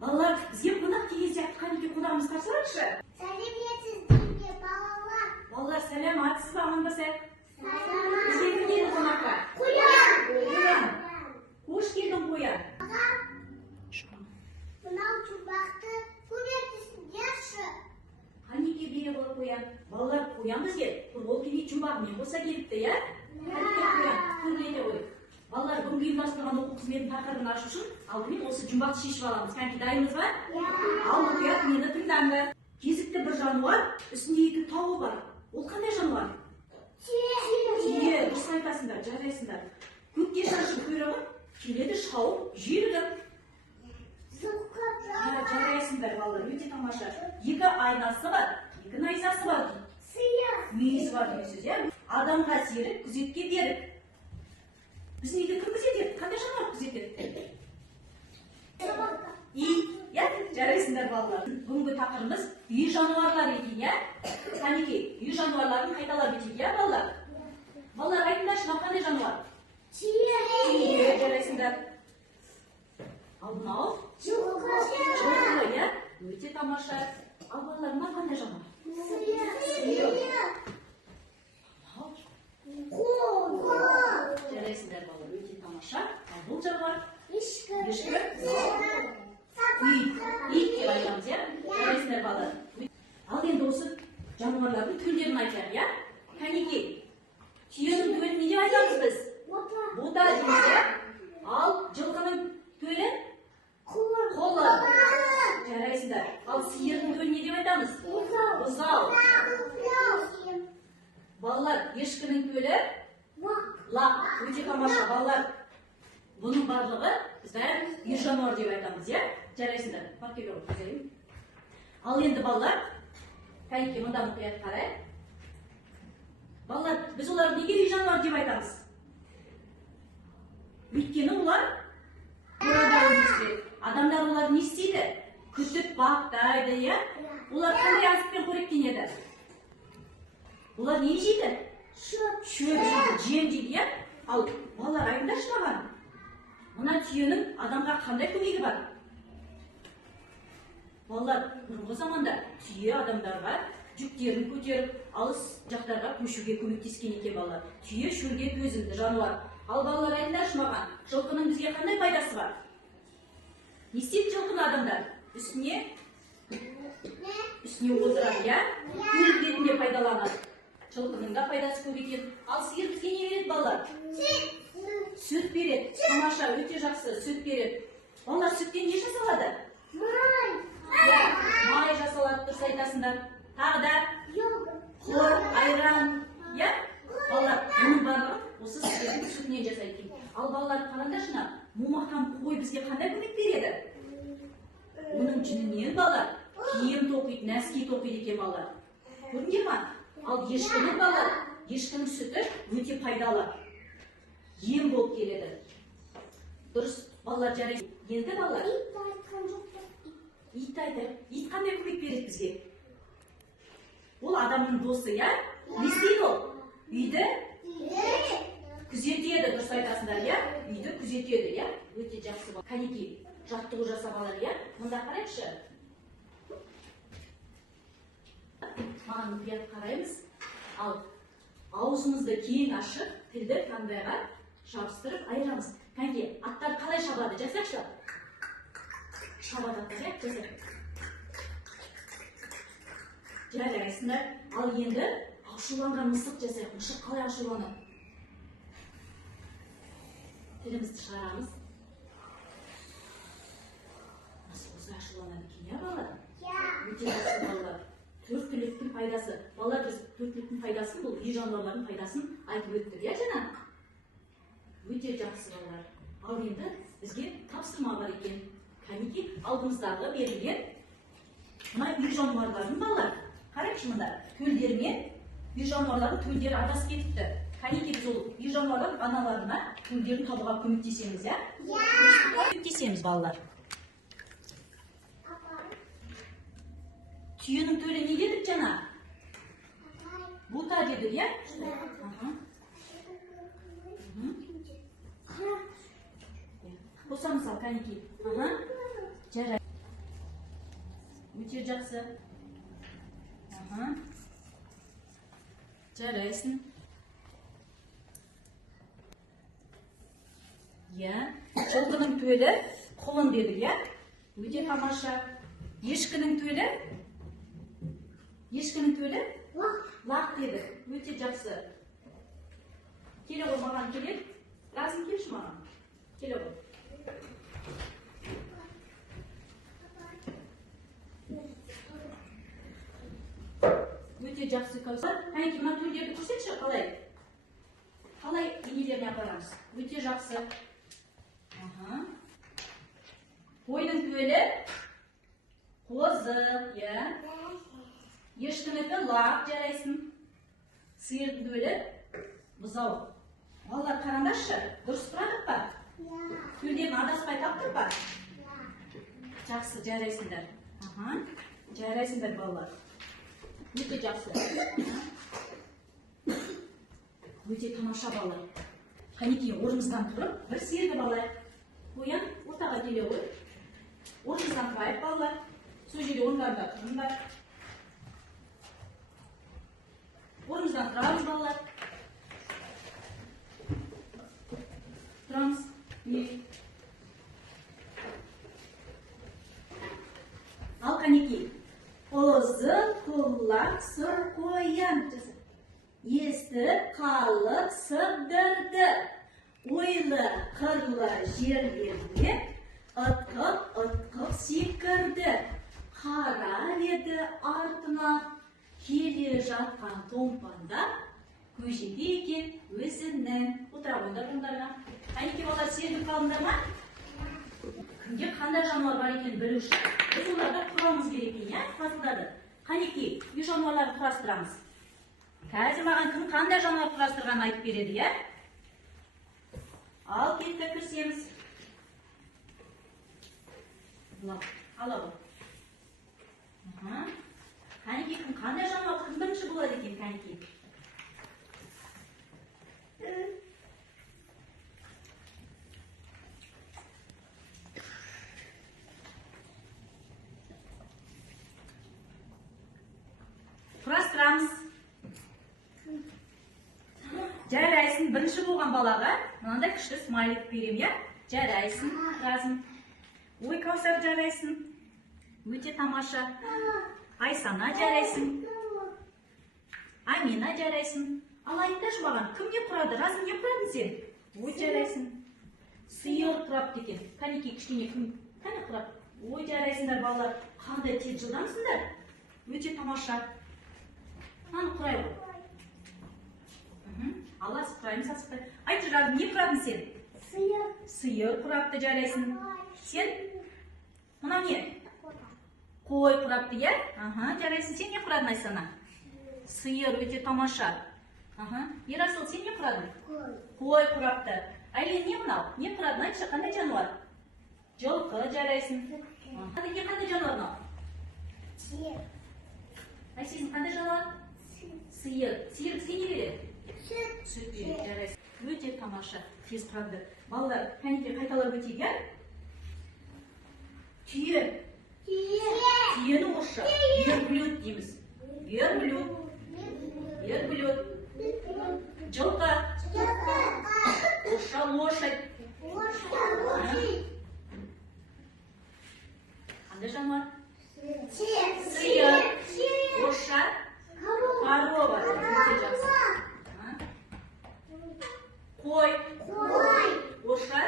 Балалар, бізге қонақ деген сияқты қанекей құлағымыз қарсы алайықшы. Сәлеметсіз деймін балалар. Балалар, сәлеметсіз бе, амандасайық. Сәлеметсіз. Бізге кім келді қонаққа? Қоян. Қоян. Қош келдің, Қоян. Аға, мынау жұмбақты көмектесіңдерші. Қанекей бере бол, Қоян. Балалар, Қоян бізге футбол киімі жұмбағымен қоса келіпті, иә? Қанекей Қоян, көңілете қой. Балалар, бүгінгі ұйымдастырған оқу қызметінің тақырыбын ашу үшін алдымен осы жұмбақты шешіп аламыз. Қанекей, дайынбыз ба? Ал Қоян, мені тыңдаңдар. Кезікті бір жануар, үстінде екі тауы бар. Ол қандай жануар? Түйе, дұрыс айтасыңдар, жарайсыңдар. Көкке шашып құйрығы, келеді шауып, жүйрігіп. Жарайсыңдар, балалар, өте тамаша. Екі айнасы бар, екі найзасы бар дейді. Мүйізі бар дейсіз, иә? Адамға серік, күзетке берік. Біздің үйде кім күзетеді? Қандай жануар күзетеді? Ит, иә? Жарайсыңдар, балалар. Бүгінгі тақырыбымыз үй жануарлары екен, иә? Қанекей, үй жануарларын қайталап өтейік, иә, балалар? Балалар, айтыңдаршы, мынау қандай жануар? Түйе, жарайсыңдар. Ал мынау? Жылқы, иә? Өте тамаша. Ал балалар, мынау қандай жануар? Жарайсыңдар, балалар, өте тамаша. Ал бұл жануар? Ешкі. Ит деп айтамыз, иә? Жарайсыңдар, балалар. Ал енді осы жануарлардың төлдерін айтайық, иә? Қанекей, түйенің төлін не деп айтамыз біз? Бота дейміз, иә? Ал жылқының төлі? Қолы. Жарайсыңдар. Ал сиырдың төлін не деп айтамыз? Бұзау. Балалар, ешкінің төлі? Лақ. Өте тамаша, балалар. Бұның барлығы біз бәрін үй жануар деп айтамыз, иә? Жарайсыңдар. Пакет олып көзейін. Ал енді балалар, қанекей, мұнда мұқият қарай. Балалар, біз оларды неге үй жануар деп айтамыз? Өйткені олар қорада өмір сүреді. Адамдар олар не істейді? Күтіп баптайды, иә? Олар қандай азықпен қоректенеді? Олар не жейді? Шөп жейді, жем жейді, иә? Ал балалар, айтыңдаршы маған, мына түйенің адамға қандай көмегі бар? Балалар, бұрынғы заманда түйе адамдарға жүктерін көтеріп, алыс жақтарға көшуге көмектескен екен, балалар. Түйе шөлге төзімді жануар. Ал балалар, айтыңдаршы маған, жылқының бізге қандай пайдасы бар? Не істейді жылқыны адамдар? Үстіне отырады, иә? Көлік ретінде пайдаланады. Жылқының да пайдасы көп екен. Ал сиыр бізге не береді, балалар? Сүт береді. Тамаша, өте жақсы, сүт береді. Балалар, сүттен не жасалады? Май жасалады, дұрыс айтасыңдар. Тағы да қор, айран, иә? Балалар, оның барлығы осы сиырдың сүтінен жасайды екен. Ал балалар, қараңдаршына, момақан қой бізге қандай көмек береді? Оның жүнінен, балалар, киім тоқиды, нәски тоқиды екен, балалар. Көрдіңдер ма? Ал ешкінің, балалар, ешкінің сүті өте пайдалы. Ем болып келеді. Дұрыс, балалар, жарайды. Енді балалар. Ит айтыр. Ит қандай көмек береді бізге? Ол адамның досы, иә? Не істейді ол? Үйді күзетеді, дұрыс айтасыңдар, иә? Үйді күзетеді, иә? Өте жақсы бол. Қанекей, жаттығу жасап алар, иә? Мұнда қарайықшы. Маған мұқият қараймыз. Ал аузымызды кейін ашып, тілді таңдайға шабыстырып айырамыз. Қанекей, аттар қалай шабады? Жасақшы. Шабады аттар, иә? Жасақ. Жарайсыңдар. Ал енді ашуланған мысық жасайық. Мысық қалай ашуланады? Тілімізді шығарамыз. Мысық осылай ашуланады екен, иә, балалар? Өте жақсы, балалар. Төрт түліктің пайдасы. Балалар, біз төрт түліктің пайдасын, бұл үй жануарлардың пайдасын айтып өттік, иә, жаңа? Өте жақсы, балалар. Ал енді бізге тапсырма бар екен. Қанекей, алдымыздағы берілген мына үй жануарлардың, балалар. Қарайықшы мұнда, төлдермен үй жануарлардың төлдері адасып кетіпті. Қанекей, біз ол үй жануарлардың аналарына төлдерін табуға көмектесеміз, иә? Көмектесеміз, балалар. Түйенің төлі не дедік жаңа? Бота дедік, иә? Қоса мысал, қанекей. Жарай. Өте жақсы. Жарайсың. Жылқының төлі құлын деді, Өте тамаша. Ешкінің төлі? Ешкінің төлі? Лақ деді. Өте жақсы. Келе ғой маған келеді. Разым келші маған. Келе ғой. Өте жақсы Кәусар. Әйке, мына төлдерді көрсетші, қалай? Қалай енелеріне апарамыз? Өте жақсы. Қойдың төлі қозы, ешкінікі лақ, жарайсың. Сиырдың төлі бұзау. Балалар, қараңдаршы, дұрыс сұрадық па? Төлдерін адаспай таптық па? Жақсы, жарайсыңдар. Жарайсыңдар, балалар. Өте жақсы. Өте тамаша, балалар. Қанекей, орнымыздан тұрып, бір сиырды балалар. Қоян, ортаға келе ғой. Орнымыздан тұрайық, балалар. Сол жерде орындарында тұрыңдар. Орнымыздан тұрамыз, балалар. Тұрамыз. Ал қанекей. Қозы, құлақ, сұр қоян. Естіп қалық сыбдырды. Ойлы, қырлы жерлерге ытқып секірді. Қара еді артына келе жатқан томпанда. Көжеде екен өзінің. Отыра қойыңдар бұндарға. Әйнеке балар сеніп қалыңдар ма? Кімде қандай жануар бар екен білу үшін. Біз оларды құрамыз керек екен, қазылдады. Қанекей, үй жануарларын құрастырамыз. Қазір маған кім қандай жануар құрастырғанын айтып береді, Ал кетті кірсеміз. Ала бұл. Қанекей, кім қандай жануар кім бірінші болады екен, қанекей? Құрастырамыз. Жарайсың, бірінші болған балаға мынандай күшті смайлик берем, Жарайсың, разым. Ой, Кәусар, жарайсың. Өте тамаша. Айсана, жарайсың. Амина, жарайсың. Ал айтыңдаршы маған, кім не құрады? Разым, не құрадың сен? Ой, жарайсың. Сиыр құрапты екен. Қанекей, кішкене кім? Қане құрап? Ой, жарайсыңдар, балалар. Қандай тез жылдамсыңдар? Өте тамаша. Қаны құрай ғой. Алла сұраймыз, асықтай. Айтшы, Разым, не құрадың сен? Сиыр. Сиыр құрапты, жарайсың. Сен? Мына не? Қой құрапты, жарайсың. Сен не құрадың, Айсана? Сиыр, өте тамаша. Ерасыл, сен не құрадың? Қой құрапты. Айлен, не мынау? Не құрадың? Айтшы, қандай жануар? Жылқы, жарайсың. Қандай жануар мынау? Сиыр. Айсесің, қандай жануар? Сиыр. Сиыр бізге не береді? Сүт береді, жарайсың. Өте тамаша, тез құрады. Балалар, кәнекей қайталап өтейік, Түйе. Түйені орысша верблюд дейміз. Верблюд. Жылқы. Орысша лошадь. Қандай жануар? Сиыр. Орысша корова. Өте жақсы. Қой. Орысша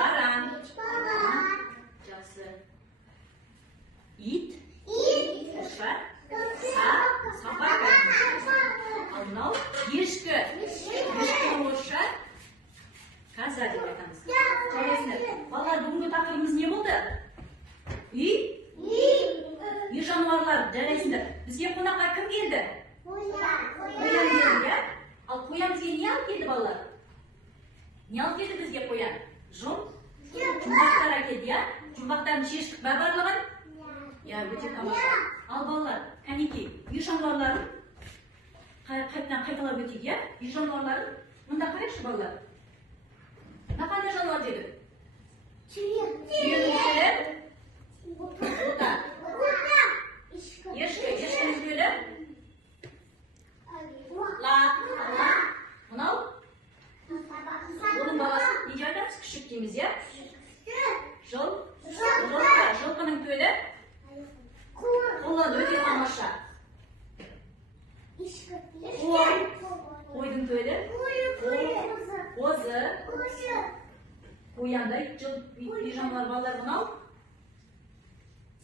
баран. Жақсы. Ит. Орысша собака. Ал мынау ешкі. Ешкі орысша коза деп айтамыз. Жарайсыңдар. Балалар, бүгінгі тақырыбымыз не болды? Үй жануарлар, жарайсыңдар. Бізге қонаққа кім келді? Қоян келді, Ал қоян бізге не алып келді, балалар? Не алып келді бізге қоян? Жұмбақтар әкелді, Жұмбақтарын шештік ба барлығын? Өте тамаша. Ал балалар, кәнекей, үй жануарларын қайталап өтейік, Үй жануарларын мұнда қарайықшы, балалар. Қандай жануар деді? Түйенің тілі? Бота. Жылқының төлі қолдан өте тамаша. Қойдың төлі қозы. Қояндай үй жануар балалар мынау.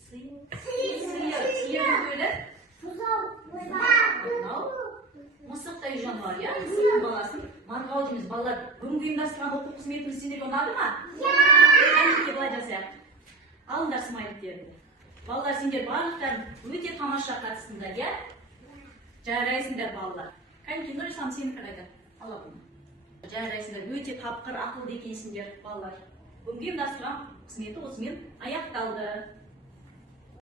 Сиырдың төлі мынау. Мысықтай жануар, иә? Мысықтың баласын марғау дейміз. Балалар бүгінгі ұйымдастырған оқу қызметіміз сендерге ұнады ма? Кәмпитке былай жазайық. Алыңдар смайликтерді. Балалар, сендер барлықтарын өте тамаша қатысыңдар, иә? Жарайсыңдар балалар. Кәмпитке Нұрислам сенікі қайда? Ала бұны. Жарайсыңдар, өте тапқыр, ақылды екенсіңдер балалар. Бүгінгі ұйымдастырған қызметі осымен аяқталды.